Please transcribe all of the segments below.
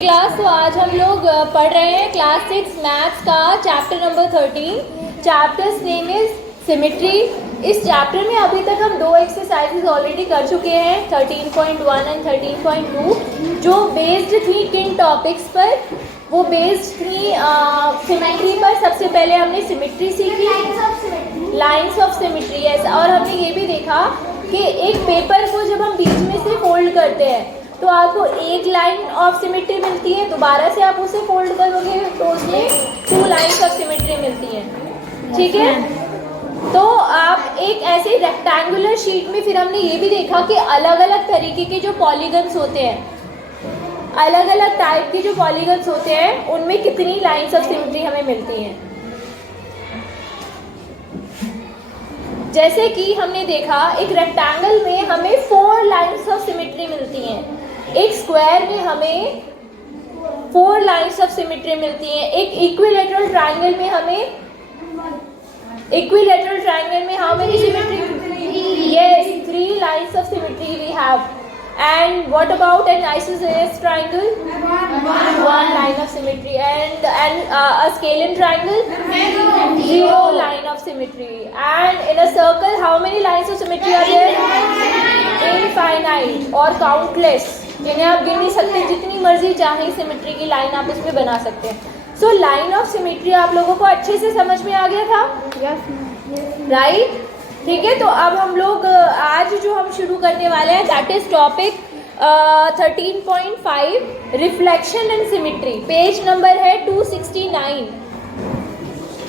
Class तो आज हम लोग पढ़ रहे हैं क्लास 6 मैथ्स का chapter number 13। Chapters name is symmetry. इस चैप्टर में अभी तक हम दो एक्सरसाइजेज ऑलरेडी कर चुके हैं 13.1 एंड 13.2 जो बेस्ड थी किन टॉपिक्स पर। वो बेस्ड थी सिमेट्री पर। सबसे पहले हमने सिमेट्री सीखी, लाइंस ऑफ सिमेट्री। यस, और हमने ये भी देखा कि एक पेपर को जब हम बीच में से फोल्ड करते हैं तो आपको एक लाइन ऑफ सिमेट्री मिलती है, दोबारा से आप उसे फोल्ड करोगे तो उसमें 2 लाइन्स ऑफ सिमेट्री मिलती हैं। ठीक है, तो आप एक ऐसे रेक्टेंगुलर शीट में फिर हमने ये भी देखा कि अलग अलग तरीके के जो पॉलीगन्स होते हैं, अलग अलग टाइप के जो पॉलीगन्स होते हैं उनमें कितनी लाइन्स ऑफ सिमेट्री हमें मिलती हैं। जैसे कि हमने देखा एक रेक्टेंगल में हमें 4 लाइन्स ऑफ सिमेट्री मिलती हैं, एक स्क्वायर में हमें 4 लाइन्स ऑफ सिमेट्री मिलती हैं, एक इक्विलैटरल ट्रायंगल में हमें how many symmetry? Yes, 3 lines of symmetry we have. And what about an isosceles triangle? 1 line of symmetry. And a scalene triangle? 0 line of symmetry. And in a circle, how many lines of symmetry are there? Infinite और countless. जिन्हें आप गिन नहीं सकते, जितनी मर्जी चाहे symmetry की लाइन आप इसमें बना सकते हैं। So line of symmetry आप लोगों को अच्छे से समझ में आ गया था? Right? ठीक है, तो अब हम लोग आज जो हम शुरू करने वाले हैं that is topic 13.5 reflection and symmetry. Page number है 269।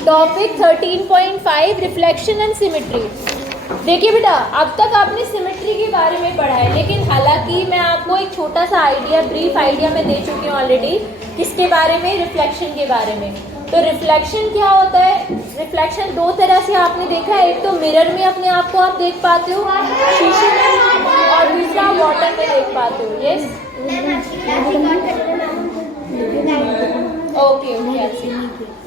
Topic 13.5 reflection and symmetry. देखिए बेटा, अब तक आपने सिमेट्री के बारे में पढ़ा है, लेकिन हालांकि मैं आपको एक छोटा सा आइडिया, ब्रीफ आइडिया मैं दे चुकी हूँ ऑलरेडी। किसके बारे में? रिफ्लेक्शन के बारे में। तो रिफ्लेक्शन क्या होता है? रिफ्लेक्शन 2 तरह से आपने देखा है, एक तो मिरर में अपने आप को आप देख पाते हो शीशे में, और दूसरा वाटर में देख पाते हो। यस, ओके,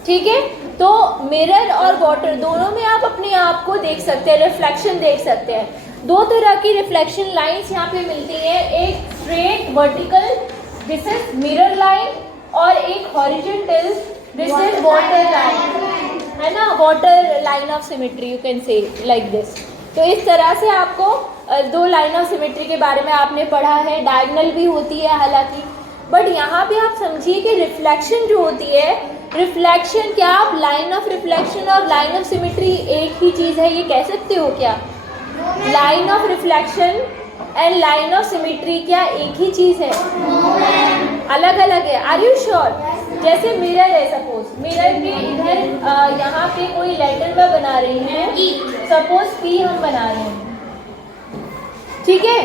ठीक है। तो मिरर और वाटर दोनों में आप अपने आप को देख सकते हैं, रिफ्लेक्शन देख सकते हैं। 2 तरह की रिफ्लेक्शन लाइंस यहाँ पे मिलती है, एक straight vertical this is mirror line, और एक horizontal this is water line, है ना, water line of symmetry, you can say like this. तो इस तरह से आपको 2 लाइन ऑफ सिमेट्री के बारे में आपने पढ़ा है। डायगोनल भी होती है हालांकि, बट यहाँ पे आप समझिए कि रिफ्लेक्शन जो होती है, रिफ्लेक्शन क्या आप लाइन ऑफ रिफ्लेक्शन और लाइन ऑफ सिमेट्री एक ही चीज़ है ये कह सकते हो क्या? Line of reflection and line of symmetry क्या एक ही चीज़ है? अलग अलग है। Are you sure? जैसे मिरर है, सपोज मिरर के इधर यहाँ पे कोई लेटर में बना रही हैं, सपोज पी हम बना रहे हैं, ठीक है,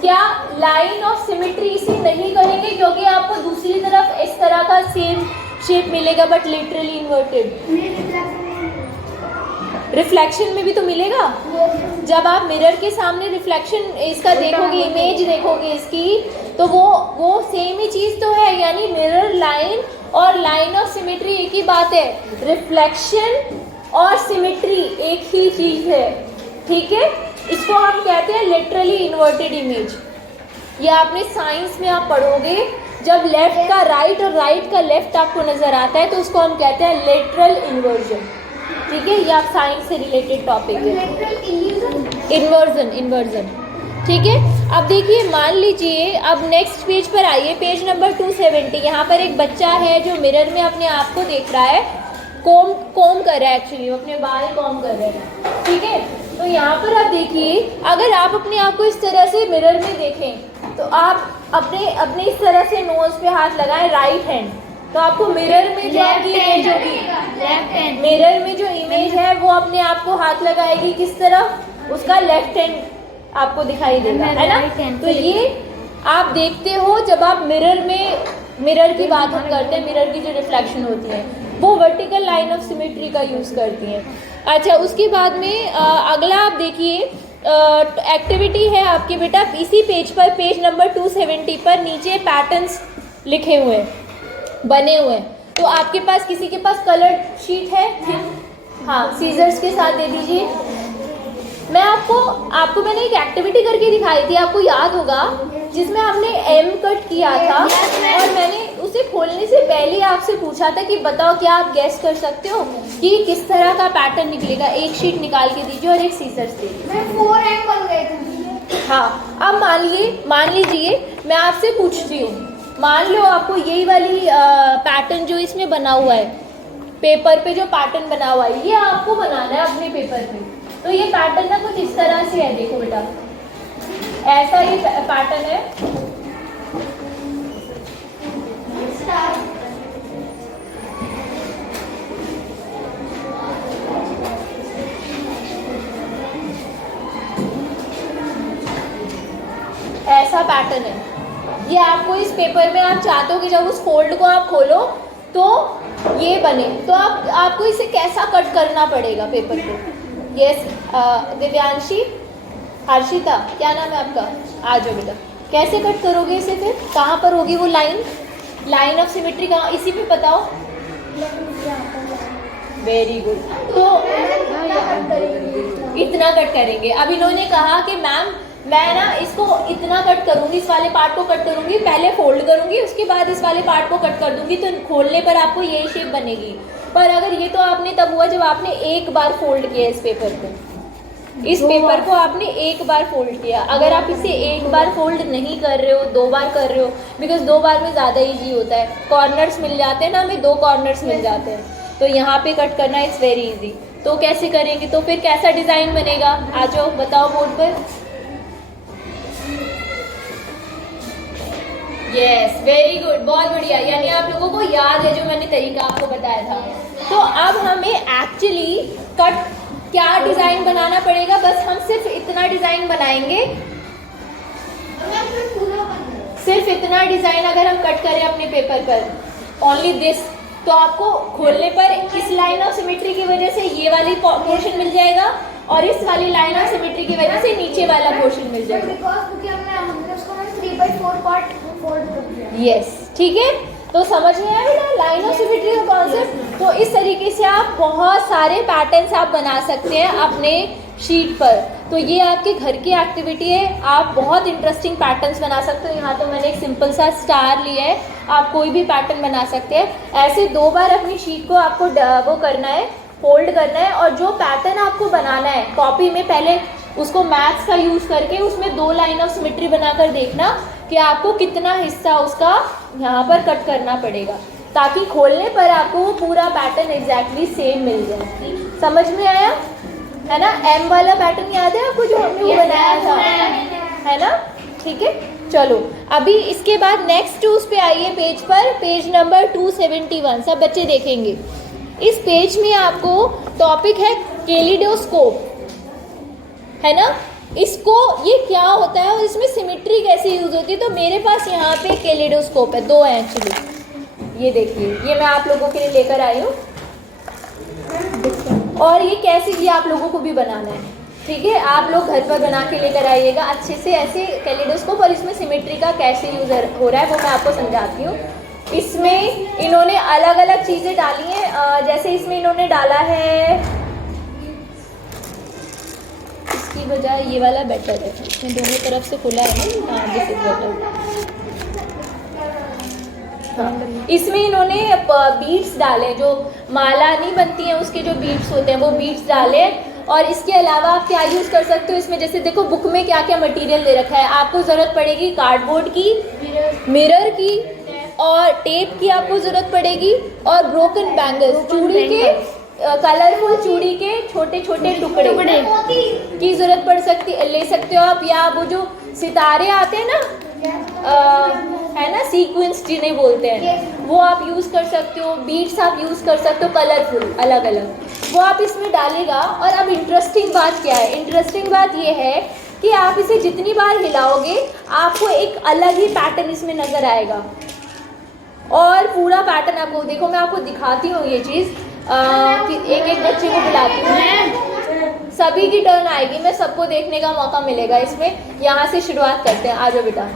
क्या लाइन ऑफ सिमेट्री इसे नहीं कहेंगे क्योंकि आपको दूसरी तरफ इस तरह का सेम शेप मिलेगा बट लिटरली इन्वर्टेड। रिफ्लेक्शन में भी तो मिलेगा। जब आप मिरर के सामने रिफ्लेक्शन इसका देखोगे, इमेज देखोगे इसकी, तो वो सेम ही चीज़ तो है, यानी मिरर लाइन और लाइन ऑफ सिमेट्री एक ही बात है। रिफ्लेक्शन और सिमेट्री एक ही चीज़ है, ठीक है। इसको हम कहते हैं लिटरली इन्वर्टेड इमेज। ये आपने साइंस में आप पढ़ोगे, जब लेफ्ट का राइट और राइट का लेफ्ट आपको नजर आता है तो उसको हम कहते हैं लिटरल इन्वर्जन, ठीक है। ये आप साइंस से रिलेटेड टॉपिक है, इन्वर्जन, ठीक है। अब देखिए, मान लीजिए, अब नेक्स्ट पेज पर आइए, पेज नंबर 270। यहाँ पर एक बच्चा है जो मिरर में अपने आप को देख रहा है, कोम कर रहा है, एक्चुअली वो अपने बाल कोम कर रहे हैं, ठीक है। तो यहाँ पर आप देखिए, अगर आप अपने आप को इस तरह से मिरर में देखें तो आप अपने इस तरह से नोज पे हाथ लगाएं, राइट हैंड, तो आपको मिरर में जो आपकी इमेज होगी, मिरर में जो इमेज है वो अपने आप को हाथ लगाएगी किस तरफ? उसका लेफ्ट हैंड आपको दिखाई देगा, है ना। तो ये आप देखते हो जब आप मिरर की बात हम करते हैं, मिरर की जो रिफ्लेक्शन होती है वो वर्टिकल लाइन ऑफ सिमेट्री का यूज़ करती हैं। अच्छा, उसके बाद में अगला आप देखिए, एक्टिविटी है आपके बेटा इसी पेज पर, पेज नंबर 270 पर नीचे पैटर्न्स लिखे हुए हैं, बने हुए हैं। तो आपके पास, किसी के पास कलर्ड शीट है? हाँ, सीजर्स के साथ दे दीजिए। मैं आपको मैंने एक एक्टिविटी करके दिखाई थी, आपको याद होगा, जिसमें हमने एम कट किया था और मैंने उसे खोलने से पहले आपसे पूछा था कि बताओ क्या आप गैस कर सकते हो कि किस तरह का पैटर्न निकलेगा। एक शीट निकाल के दीजिए और एक सीजर्स दीजिए। मैं 4M बन गए थे। हाँ, अब मान लीजिए मैं आपसे पूछती हूँ, मान लो आपको यही वाली पैटर्न जो इसमें बना हुआ है, पेपर पे जो पैटर्न बना हुआ है, ये आपको बनाना है अपने पेपर पे। तो ये पैटर्न ना कुछ इस तरह से है, देखो बेटा, ऐसा ये पैटर्न है। ऐसा पैटर्न है ये। आपको इस पेपर में आप चाहते हो कि जब उस फोल्ड को आप खोलो तो ये बने, तो आपको इसे कैसा कट करना पड़ेगा पेपर को। यस दिव्यांशी, हर्षिता, क्या नाम है आपका, आ जाओ बेटा। कैसे कट करोगे इसे, फिर कहाँ पर होगी वो लाइन ऑफ सिमेट्री कहाँ, इसी पे बताओ। Very good. तो इतना कट करेंगे। अब इन्होंने कहा कि मैम मैं ना इसको इतना कट करूंगी, इस वाले पार्ट को कट करूंगी, पहले फोल्ड करूंगी, उसके बाद इस वाले पार्ट को कट कर दूंगी, तो खोलने पर आपको यही शेप बनेगी। पर अगर ये तो आपने तब हुआ जब आपने एक बार फोल्ड किया इस पेपर को, इस पेपर को आपने एक बार फोल्ड किया। अगर आप इसे एक बार फोल्ड नहीं कर रहे हो, 2 बार कर रहे हो, बिकॉज 2 बार में ज़्यादा ईजी होता है, कॉर्नर्स मिल जाते हैं ना, हमें 2 कॉर्नर्स मिल जाते हैं, तो यहाँ पे कट करना इट्स वेरी इजी। तो कैसे करेंगे, तो फिर कैसा डिज़ाइन बनेगा, आ जाओ बताओ बोर्ड पर। यस वेरी गुड, बहुत बढ़िया, यानी आप लोगों को याद है जो मैंने तरीका आपको बताया था। तो अब हमें एक्चुअली कट क्या डिजाइन बनाना पड़ेगा, बस हम सिर्फ इतना डिजाइन बनाएंगे, सिर्फ इतना डिजाइन अगर हम कट करें अपने पेपर पर, ओनली दिस, तो आपको खोलने पर इस लाइन ऑफ सिमेट्री की वजह से ये वाली पोर्शन मिल जाएगा और इस वाली लाइन ऑफ सिमेट्री की वजह से नीचे वाला पोर्शन मिल जाएगा। यस, ठीक है, तो समझ में आया बेटा लाइन ऑफ सिमेट्री का कॉन्सेप्ट। तो इस तरीके से आप बहुत सारे पैटर्न्स आप बना सकते हैं अपने शीट पर। तो ये आपके घर की एक्टिविटी है, आप बहुत इंटरेस्टिंग पैटर्न्स बना सकते हो। यहाँ तो मैंने एक सिंपल सा स्टार लिया है, आप कोई भी पैटर्न बना सकते हैं। ऐसे 2 बार अपनी शीट को आपको वो करना है, फोल्ड करना है, और जो पैटर्न आपको बनाना है कॉपी में पहले उसको मैथ्स का यूज करके उसमें 2 लाइन ऑफ सिमेट्री बनाकर देखना कि आपको कितना हिस्सा उसका यहाँ पर कट करना पड़ेगा, ताकि खोलने पर आपको वो पूरा पैटर्न एग्जैक्टली सेम मिल जाए। समझ में आया है ना। एम वाला पैटर्न याद है आपको जो हमने वो बनाया था, है ना, ठीक है। चलो अभी इसके बाद नेक्स्ट उस पे आइए पेज पर, पेज नंबर 271, सब बच्चे देखेंगे। इस पेज में आपको टॉपिक है कैलिडोस्कोप, है ना। इसको ये क्या होता है और इसमें सिमेट्री कैसे यूज होती है, तो मेरे पास यहाँ पे कैलिडोस्कोप है, 2 है एक्चुअली। ये देखिए, ये मैं आप लोगों के लिए लेकर आई हूँ, और ये कैसे, ये आप लोगों को भी बनाना है, ठीक है। आप लोग घर पर बना के लेकर आइएगा अच्छे से ऐसे कैलिडोस्कोप, और इसमें सिमेट्री का कैसे यूज हो रहा है वो मैं आपको समझाती हूँ। इसमें इन्होंने अलग अलग चीज़ें डाली हैं, जैसे इसमें इन्होंने डाला है, इसकी बजाय ये वाला बेटर है, इसमें दोनों तरफ से खुला है ना, हाँ दिस इज बेटर। हाँ, इसमें इन्होंने बीड्स डाले, जो माला नहीं बनती है उसके जो बीड्स होते हैं वो बीड्स डाले। और इसके अलावा आप क्या यूज़ कर सकते हो इसमें, जैसे देखो बुक में क्या क्या मटेरियल दे रखा है, आपको ज़रूरत पड़ेगी कार्डबोर्ड की, मिरर की, और टेप की आपको ज़रूरत पड़ेगी, और ब्रोकन बैंगल्स, चूड़ी के कलरफुल चूड़ी के छोटे छोटे टुकड़े की ज़रूरत पड़ सकती, ले सकते हो आप। या वो जो सितारे आते हैं ना, है ना, सीक्वेंस जिन्हें बोलते हैं, वो आप यूज़ कर सकते हो। बीड्स आप यूज़ कर सकते हो कलरफुल अलग अलग, वो आप इसमें डालेगा। और अब इंटरेस्टिंग बात क्या है, इंटरेस्टिंग बात ये है कि आप इसे जितनी बार हिलाओगे आपको एक अलग ही पैटर्न इसमें नज़र आएगा, और पूरा पैटर्न आपको, देखो मैं आपको दिखाती हूँ ये चीज़, एक एक बच्चे को बुलाती हूँ, सभी की टर्न आएगी, मैं सबको देखने का मौका मिलेगा इसमें। यहाँ से शुरुआत करते हैं, आ जाओ बेटा।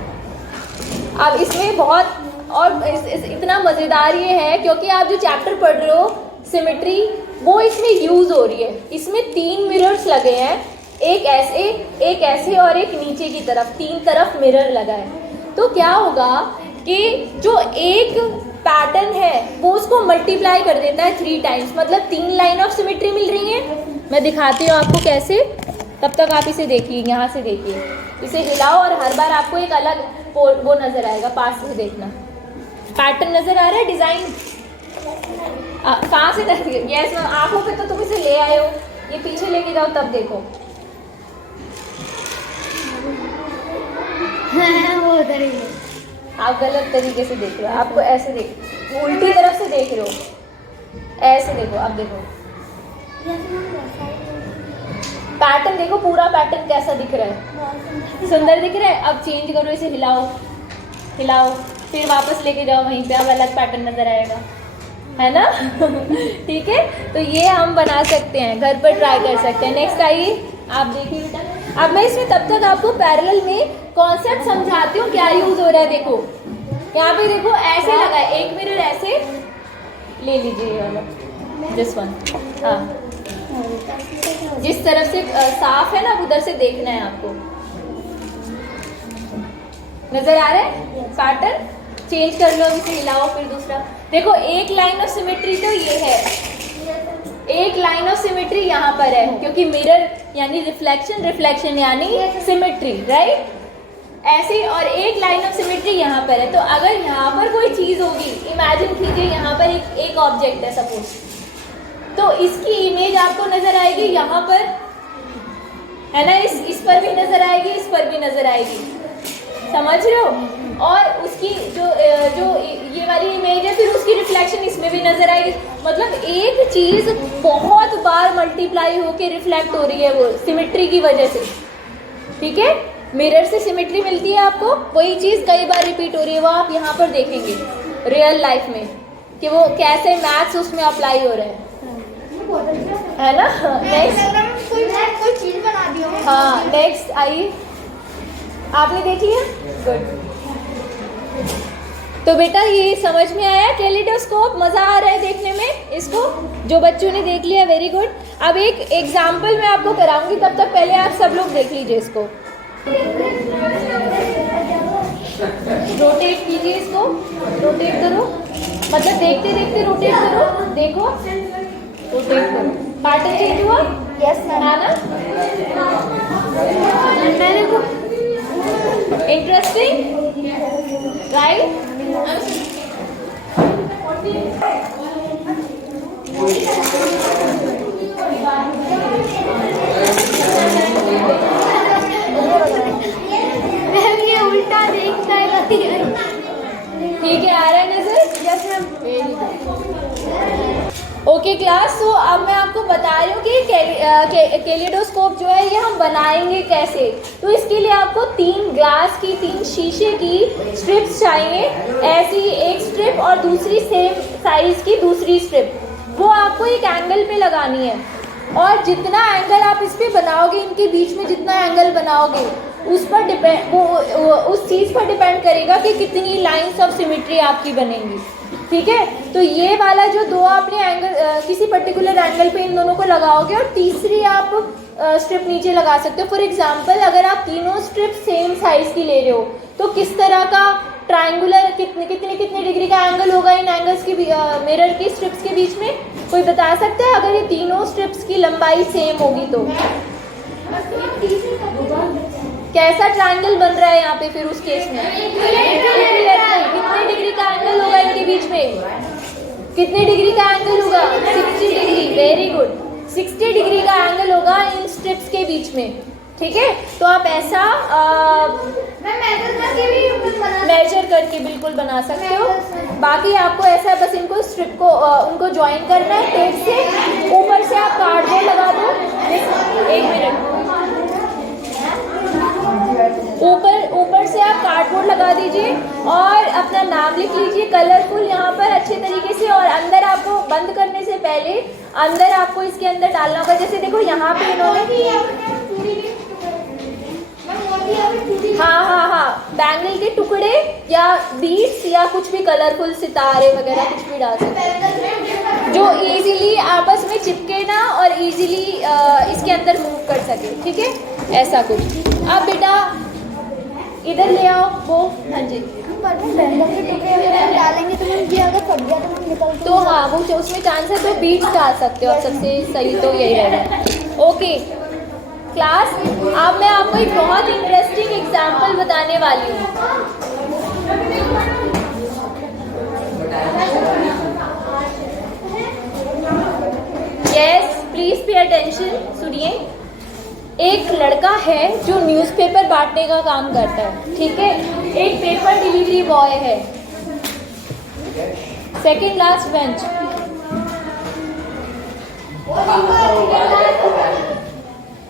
अब इसमें बहुत और इतना मज़ेदार ये है क्योंकि आप जो चैप्टर पढ़ रहे हो सिमेट्री, वो इसमें यूज़ हो रही है। इसमें 3 मिरर्स लगे हैं, एक ऐसे और एक नीचे की तरफ, 3 तरफ मिरर लगा है। तो क्या होगा कि जो एक पैटर्न है वो उसको मल्टीप्लाई कर देता है 3 टाइम्स, मतलब 3 लाइन ऑफ सिमेट्री मिल रही है। मैं दिखाती हूँ आपको कैसे, तब तक आप इसे देखिए, यहाँ से देखिए, इसे हिलाओ और हर बार आपको एक अलग वो नज़र आएगा। पास से देखना, पैटर्न नज़र आ रहा है, डिज़ाइन कहाँ से यस आंखों पे तो तुम इसे ले आए हो, ये पीछे लेके जाओ तब देखो। वो उधर ही है। आप गलत तरीके से देख रहे हो, आपको ऐसे देख, उल्टी तरफ से देख रहे हो, ऐसे देखो। अब देखो पैटर्न, देखो पूरा पैटर्न कैसा दिख रहा है, सुंदर दिख रहा है। अब चेंज करो, इसे हिलाओ हिलाओ, फिर वापस लेके जाओ वहीं पे, अब अलग पैटर्न नजर आएगा, है ना। ठीक है, तो ये हम बना सकते हैं, घर पर ट्राई कर सकते हैं। नेक्स्ट आइए, आप देखिए बेटा। अब मैं इसमें तब तक आपको पैरेलल में कॉन्सेप्ट समझाती हूँ क्या यूज हो रहा है। देखो यहाँ पे देखो ऐसे लगा है, एक मिरर ऐसे ले लीजिए, ये वाला दिस वन। हाँ, जिस तरफ से साफ है ना उधर से देखना है आपको, नजर आ रहा है पैटर्न। चेंज कर लो, इसे हिलाओ, फिर दूसरा देखो। एक लाइन ऑफ सिमेट्री तो ये है, एक लाइन ऑफ सिमेट्री यहाँ पर है, क्योंकि मिरर यानी रिफ्लेक्शन, रिफ्लेक्शन यानी सिमेट्री, राइट। ऐसे, और एक लाइन ऑफ सिमेट्री यहाँ पर है। तो अगर यहाँ पर कोई चीज होगी, इमेजिन कीजिए यहाँ पर एक ऑब्जेक्ट है सपोज, तो इसकी इमेज आपको नजर आएगी यहाँ पर, है ना। इस पर भी नजर आएगी, इस पर भी नजर आएगी, समझ रहे हो। और उसकी जो ये वाली इमेज है, फिर उसकी रिफ्लेक्शन इसमें भी नजर आएगी। मतलब एक चीज बहुत बार मल्टीप्लाई होके रिफ्लेक्ट हो रही है, वो सिमेट्री की वजह से। ठीक है, मिरर से सिमेट्री मिलती है आपको, वही चीज कई बार रिपीट हो रही है, वो आप यहाँ पर देखेंगे रियल लाइफ में कि वो कैसे मैथ्स उसमें अप्लाई हो रहा है ना। नेक्स्ट कोई चीज बना दी हो। हाँ, नेक्स्ट आइए, आपने देखी है, गुड। तो बेटा ये समझ में आया कैलिडोस्कोप, मजा आ रहा है देखने में इसको, जो बच्चों ने देख लिया वेरी गुड। अब एक एग्जाम्पल मैं आपको कराऊंगी, तब तक पहले आप सब लोग देख लीजिए इसको। रोटेट कीजिए इसको, रोटेट करो, मतलब देखते देखते रोटेट करो, देखो रोटेट करो। पैटर्न चेंज हुआ, यस मैम, है ना। मैंने को इंटरेस्टिंग, राइट। मैम ये उल्टा देखता है। ठीक है, आ रहा है नजर, yes ma'am, very good. Okay class, तो अब मैं आपको बता रही हूँ कि कैलिडोस्कोप जो है ये हम बनाएंगे कैसे। तो इसके लिए आपको 3 ग्लास की, 3 शीशे की स्ट्रिप्स चाहिए, ऐसी एक स्ट्रिप और दूसरी सेम साइज की दूसरी स्ट्रिप, वो आपको एक एंगल पे लगानी है। और जितना एंगल आप इस पे बनाओगे, इनके बीच में जितना एंगल बनाओगे, उस पर डिपेंड, वो उस चीज़ पर डिपेंड करेगा कि कितनी लाइंस ऑफ सिमेट्री आपकी बनेंगी। ठीक है, तो ये वाला जो 2 आपने एंगल किसी पर्टिकुलर एंगल पे इन दोनों को लगाओगे, और तीसरी आप स्ट्रिप नीचे लगा सकते हो। फॉर एग्जांपल, अगर आप तीनों स्ट्रिप सेम साइज की ले रहे हो, तो किस तरह का ट्रायंगुलर कितने डिग्री का एंगल होगा इन एंगल्स के मिरर की स्ट्रिप्स के बीच में, कोई बता सकता है? अगर ये तीनों स्ट्रिप्स की लंबाई सेम होगी तो कैसा ट्रायंगल बन रहा है यहाँ पे फिर उस केस में? कितने डिग्री का एंगल होगा इनके बीच में? कितने डिग्री का एंगल होगा? 60 डिग्री, वेरी गुड। 60 डिग्री का एंगल होगा इन स्ट्रिप्स के बीच में। ठीक है, तो आप ऐसा मेजर करके बिल्कुल बना सकते हो। बाकी आपको ऐसा बस इनको स्ट्रिप को उनको ज्वाइन करना है टेप से। ऊपर से आप कार्डबोर्ड लगा दो, 1 मिनट। ऊपर से आप कार्डबोर्ड लगा दीजिए और अपना नाम लिख लीजिए कलरफुल यहाँ पर अच्छे तरीके से। और अंदर आपको बंद करने से पहले अंदर आपको इसके अंदर डालना होगा। जैसे देखो यहाँ पे इन्होंने हाँ बैंगल के टुकड़े या बीड्स या कुछ भी कलरफुल सितारे वगैरह कुछ भी डाल सकते हैं। जो इजीली आपस में चिपके ना और इजीली इसके अंदर मूव कर सके, ठीक है, ऐसा कुछ। अब बेटा इधर ले आओ वो, हाँ जी। डालेंगे तो मैम ये अगर फट गया तो हम निकल तो हाँ वो उसमें चांस है, तो बीट्स डाल सकते हो आप, सबसे सही तो यही रहेगा। ओके क्लास, अब मैं आपको एक बहुत इंटरेस्टिंग एग्जाम्पल बताने वाली हूँ। यस प्लीज पे अटेंशन, सुनिए। एक लड़का है जो न्यूज़पेपर बांटने का काम करता है, ठीक है, एक पेपर डिलीवरी बॉय है, सेकंड लास्ट बेंच।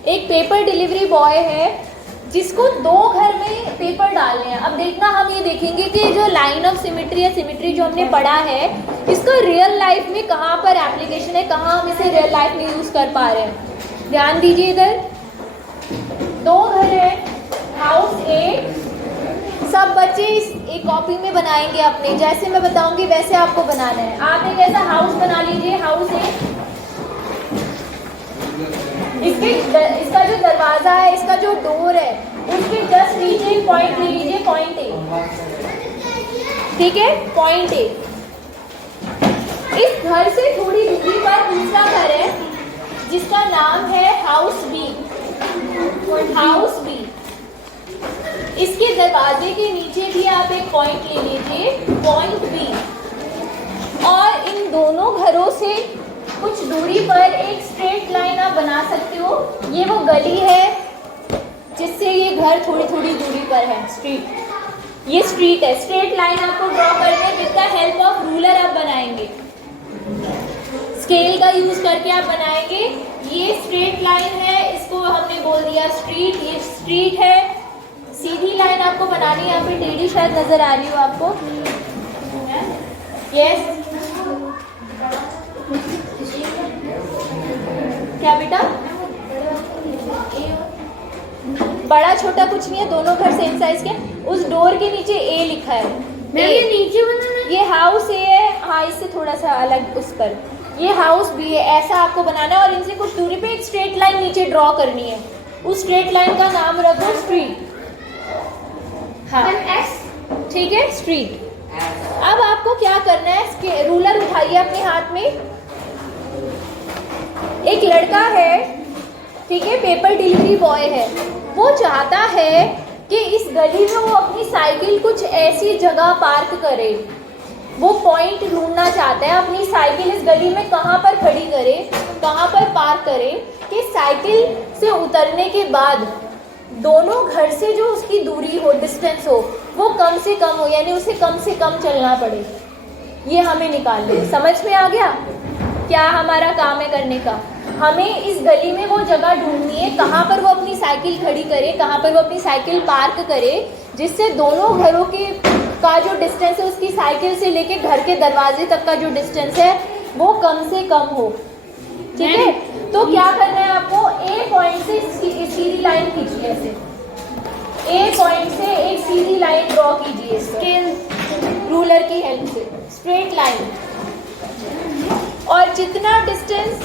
एक पेपर डिलीवरी बॉय है जिसको 2 घर में पेपर डालने हैं। अब देखना, हम ये देखेंगे कि जो लाइन ऑफ सिमेट्री या सिमेट्री जो हमने पढ़ा है, इसका रियल लाइफ में कहाँ पर एप्लीकेशन है, कहाँ हम इसे रियल लाइफ में यूज़ कर पा रहे हैं। ध्यान दीजिए, इधर 2 घर है, हाउस ए। सब बच्चे इस एक कॉपी में बनाएंगे अपने, जैसे मैं बताऊंगी वैसे आपको बनाना है। आप एक ऐसा हाउस बना लीजिए, हाउस ए। इसका जो दरवाजा है, इसका जो डोर है, उसके जस्ट नीचे एक पॉइंट ले लीजिए, पॉइंट ए, ठीक है, पॉइंट ए। इस घर से थोड़ी दूरी पर दूसरा घर है जिसका नाम है हाउस बी, हाउस बी। इसके दरवाजे के नीचे भी आप एक पॉइंट ले लीजिए, पॉइंट बी। और इन दोनों घरों से कुछ दूरी पर एक स्ट्रेट लाइन आप बना सकते हो। ये वो गली है जिससे ये घर थोड़ी थोड़ी दूरी पर है, स्ट्रीट, ये स्ट्रीट है। स्ट्रेट लाइन आपको ड्रॉ करके with the help of ruler आप बनाएंगे, स्केल का यूज करके आप बनाएंगे। ये स्ट्रेट लाइन है, इसको हमने बोल दिया स्ट्रीट, ये स्ट्रीट है। सीधी लाइन आपको बनानी है, यहाँ पे टेढ़ी शायद नजर आ रही हो आपको, यस। क्या बेटा, बड़ा छोटा कुछ नहीं है, दोनों घर सेम साइज के। उस डोर के नीचे ए लिखा है, ये नीचे बनाना, ये हाउस ए है, हाँ इससे थोड़ा सा अलग उस पर, ये हाउस बी है। ऐसा आपको बनाना है और इनसे कुछ दूरी पे एक स्ट्रेट लाइन नीचे ड्रॉ करनी है। उस स्ट्रेट लाइन का नाम रखो स्ट्रीट, हाँ ठीक है, स्ट्रीट। अब आपको क्या करना है, रूलर उठाइए अपने हाथ में। एक लड़का है, ठीक है, पेपर डिलीवरी बॉय है, वो चाहता है कि इस गली में वो अपनी साइकिल कुछ ऐसी जगह पार्क करे। वो पॉइंट ढूंढना चाहता है, अपनी साइकिल इस गली में कहाँ पर खड़ी करे, कहाँ पर पार्क करे कि साइकिल से उतरने के बाद दोनों घर से जो उसकी दूरी हो, डिस्टेंस हो, वो कम से कम हो, यानी उसे कम से कम चलना पड़े। ये हमें निकालना है। समझ में आ गया क्या हमारा काम है करने का? हमें इस गली में वो जगह ढूंढनी है कहाँ पर वो अपनी साइकिल खड़ी करे, कहाँ पर वो अपनी साइकिल पार्क करे, जिससे दोनों घरों के का जो डिस्टेंस है, उसकी साइकिल से लेके घर के दरवाजे तक का जो डिस्टेंस है वो कम से कम हो। ठीक है, तो क्या करना है आपको, ए पॉइंट से सीधी लाइन खींचिए, ऐसे ए पॉइंट से एक सीधी लाइन ड्रॉ कीजिए स्केल रूलर की हेल्प से, स्ट्रेट लाइन। और जितना distance,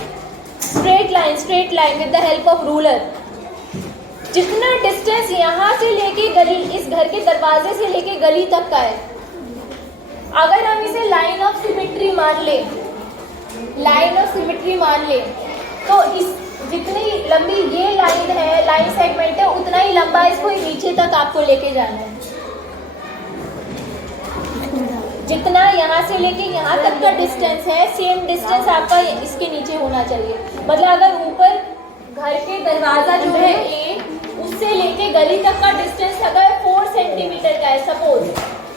straight line with the help of ruler, जितना डिस्टेंस यहाँ से लेके गली, इस घर के दरवाजे से लेके गली तक का है, अगर हम इसे लाइन ऑफ सिमेट्री मान ले, लाइन ऑफ सिमेट्री मान ले, तो इस जितनी लंबी ये लाइन है, लाइन सेगमेंट है, उतना ही लंबा इसको नीचे तक आपको लेके जाना है। जितना यहाँ से लेके यहाँ तक का डिस्टेंस है, सेम डिस्टेंस आपका इसके नीचे होना चाहिए। मतलब अगर ऊपर घर के दरवाजा जो है ए, उससे लेके गली तक का डिस्टेंस अगर 4 सेंटीमीटर का है सपोज,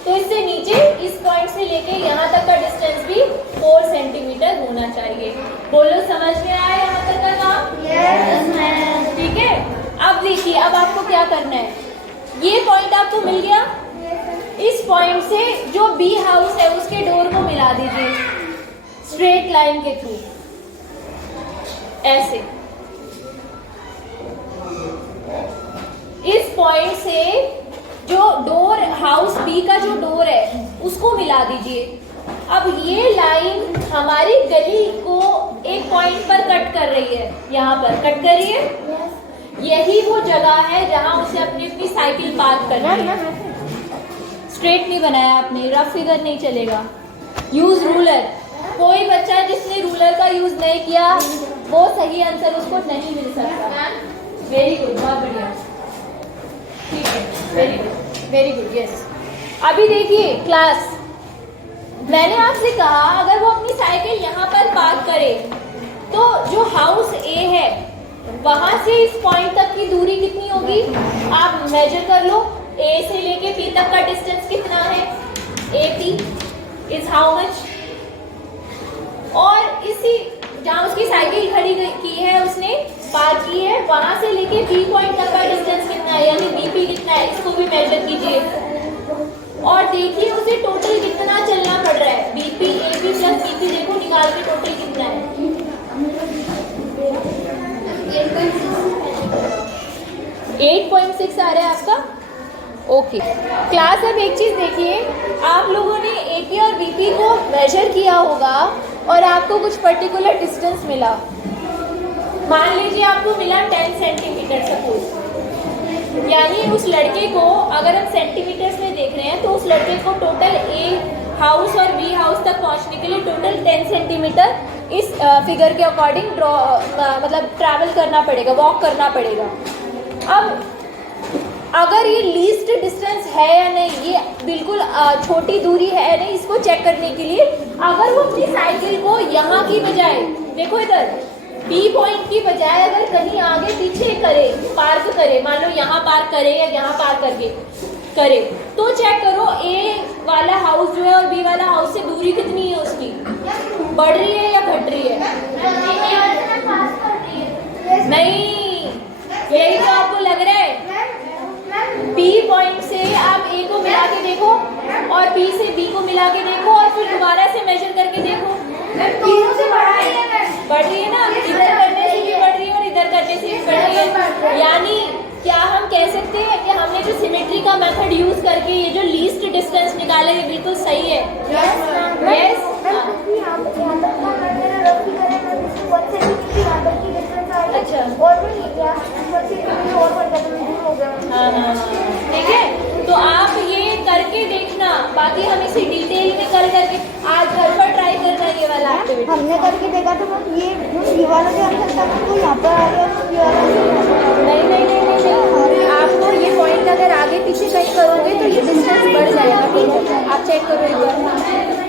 तो इससे नीचे इस पॉइंट से लेके यहाँ तक का डिस्टेंस भी 4 सेंटीमीटर होना चाहिए। बोलो, समझ में आया यहाँ तक का काम? Yes ma'am. ठीक है, अब देखिए, अब आपको क्या करना है, ये पॉइंट आपको मिल गया, इस पॉइंट से जो बी हाउस है उसके डोर को मिला दीजिए स्ट्रेट लाइन के थ्रू, ऐसे। इस पॉइंट से जो डोर, हाउस बी का जो डोर है उसको मिला दीजिए, अब ये लाइन हमारी गली को एक पॉइंट पर कट कर रही है, यहाँ पर कट कर रही है। यही वो जगह है जहाँ उसे अपनी साइकिल पार्क करनी है। स्ट्रेट नहीं बनाया आपने, रफ फिगर नहीं चलेगा। Use ruler. कोई बच्चा जिसने रूलर का यूज नहीं किया वो सही आंसर उसको नहीं मिल सकता। वेरी गुड, बहुत बढ़िया, ठीक है, very good, very good, yes. अभी देखिए क्लास, मैंने आपसे कहा अगर वो अपनी साइकिल यहाँ पर पार्क करे तो जो हाउस ए है वहां से इस पॉइंट तक की दूरी कितनी होगी, आप मेजर कर लो। ए से लेके बी तक का डिस्टेंस कितना है, A P is how much. और इसी जहाँ उसकी साइकिल खड़ी की है, उसने पार्क की है, वहां से लेके बी पॉइंट तक का डिस्टेंस कितना है, यानी बीपी कितना है, इसको भी मेजर कीजिए। और देखिए उसे टोटल कितना चलना पड़ रहा है, बीपी एपी प्लस बीपी, देखो निकाल के टोटल कितना है। 8.6 आ रहा है आपका, ओके। क्लास अब एक चीज देखिए, आप लोगों ने एपी और बीपी को मेजर किया होगा और आपको कुछ पर्टिकुलर डिस्टेंस मिला। मान लीजिए आपको मिला 10 सेंटीमीटर सपोज, यानी उस लड़के को अगर हम सेंटीमीटर्स में देख रहे हैं तो उस लड़के को टोटल ए हाउस और बी हाउस तक पहुंचने के लिए टोटल 10 सेंटीमीटर इस फिगर के अकॉर्डिंग मतलब ट्रैवल करना पड़ेगा, वॉक करना पड़ेगा। अब अगर ये लीस्ट डिस्टेंस है या नहीं, ये बिल्कुल छोटी दूरी है या नहीं, इसको चेक करने के लिए अगर वो अपनी साइकिल को यहाँ की बजाय, देखो इधर बी पॉइंट की बजाय अगर कहीं आगे पीछे करे, पार्क करे, मान लो यहाँ पार्क करे या यहाँ पार्क करके करे, तो चेक करो ए वाला हाउस जो है और बी वाला हाउस से दूरी कितनी है उसकी, बढ़ रही है या घट रही है? नहीं, यही तो आपको लग रहा है। बी पॉइंट से आप ए को मिला के देखो और बी से बी को मिला के देखो और फिर दोबारा से मेजर करके देखो, बढ़ रही है ना, इधर करने से भी बढ़ रही है और इधर करने से भी बढ़ रही है। यानी क्या हम कह सकते हैं कि हमने जो सिमेट्री का मेथड यूज करके ये जो लीस्ट डिस्टेंस निकाला है बिल्कुल सही है? यस। अच्छा, हाँ, ठीक है, तो आप ये करके देखना, बाकी हम इसे डिटेल में कल करके आज घर पर ट्राई करना ये वाला एक्टिविटी। हमने करके देखा तो ये वाला जो आंसर था वो यहाँ पर आ गया, ये वाला नहीं, आपको ये पॉइंट अगर आगे पीछे कहीं करोगे तो ये डिस्टेंस बढ़ जाएगा, ठीक है, आप चेक करो एक बार।